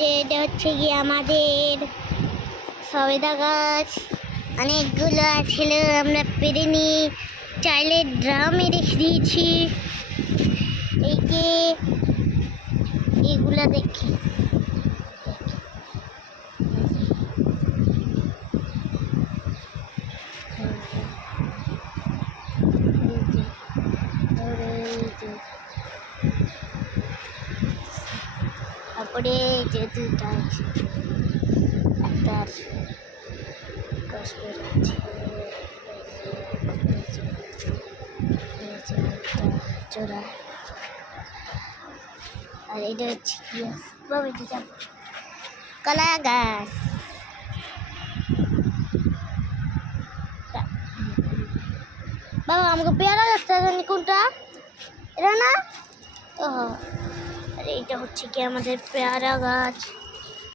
যে এটা হচ্ছে গিয়ে আমাদের সবেদা গাছ। অনেকগুলো ছিল, আমরা পেরিনি, চাইলে ড্রামে রেখে দিয়েছি। এই যে এইগুলা দেখি, তারপরে যে দুটা আছে, একটা গাছ বেরোচ্ছে, চোরা। আর এটা হচ্ছে কি কলা গাছ। বাবা আমাকে পেয়ারা গাছটা জানি কোনটা, এটা না? ও আর এইটা হচ্ছে কি আমাদের পেয়ারা গাছ।